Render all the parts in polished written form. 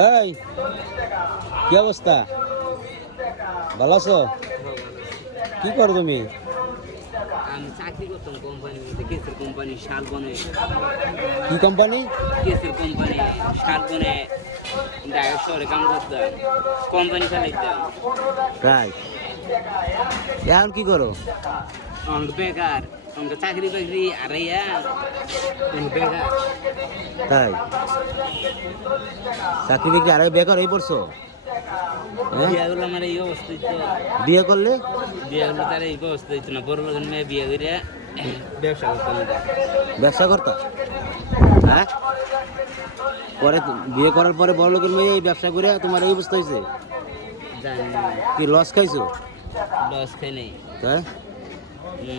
এই কি অবস্থা? ভালো আছো? কি করো তুমি? আমি চাকরি করতাম কোম্পানিতে, কেসের কোম্পানি, শালবনে। কি কোম্পানি? কেসের কোম্পানি, শালবনে ঢাকা শহরে কাম করতাম, কোম্পানি চালাইতাম। তাই এখন কি করো? অনেক বেকার, অনেক চাকরি বাকরি আরাইয়া অনেক বেকার। তাই চাকরি বিক্রি আর বেকার হয়ে পড়ছো? হ্যাঁ? বিয়ে করলে আমার এই অবস্থা হইতো। বিয়ে করলে? বিয়ে করলে তার এই অবস্থা হইতো না। বড় লোকের মেয়ে বিয়ে করে ব্যবসা করতাম না। ব্যবসা করতা? হ্যাঁ, পরে বিয়ে করার পরে বড় লোকের মেয়ে এই ব্যবসা করে তোমার এই অবস্থা হয়েছে? জানি না, কি লস খাইছো? লস খাই নাই। তাই না,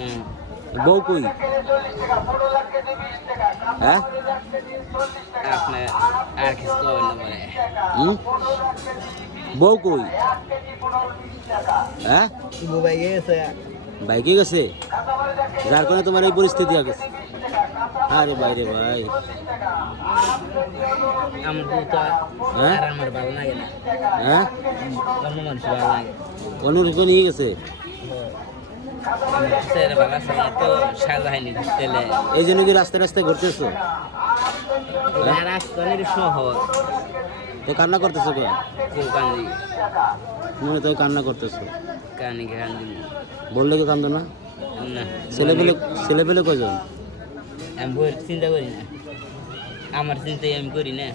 বউ কই? হ্যাঁ, আপনার আর কিছু করবেন না পরে। হুম, বউ কই? হ্যাঁ, মোবাইল গেছে। বাইকে গেছে, যার কারণে তোমার এই পরিস্থিতি হয়ে গেছে। আরে ভাই রে ভাই, আমার বউ তো হ্যাঁ আর আমার ভালো লাগে না। হ্যাঁ, অন্য মানুষ ভালো লাগে। অনুরোধ নিয়ে গেছে। আমার ছেলে ভালো আছে না তো, সাজা হয়নি তেলে। এই জন্য কি রাস্তায় রাস্তায় ঘুরতেছো? আর রাজধানীর শহর, তো কান্না করতেছো কেন? কেউ কান্দি, মনে তো কান্না করতেছো, কানি কান্দি বললে কি কান্দো না? না। ছেলেপেলে কয়জন? আমি বইয়ের চিন্তা করি না, আমার চিন্তাই আমি করি না।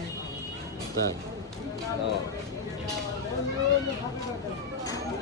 তাই ও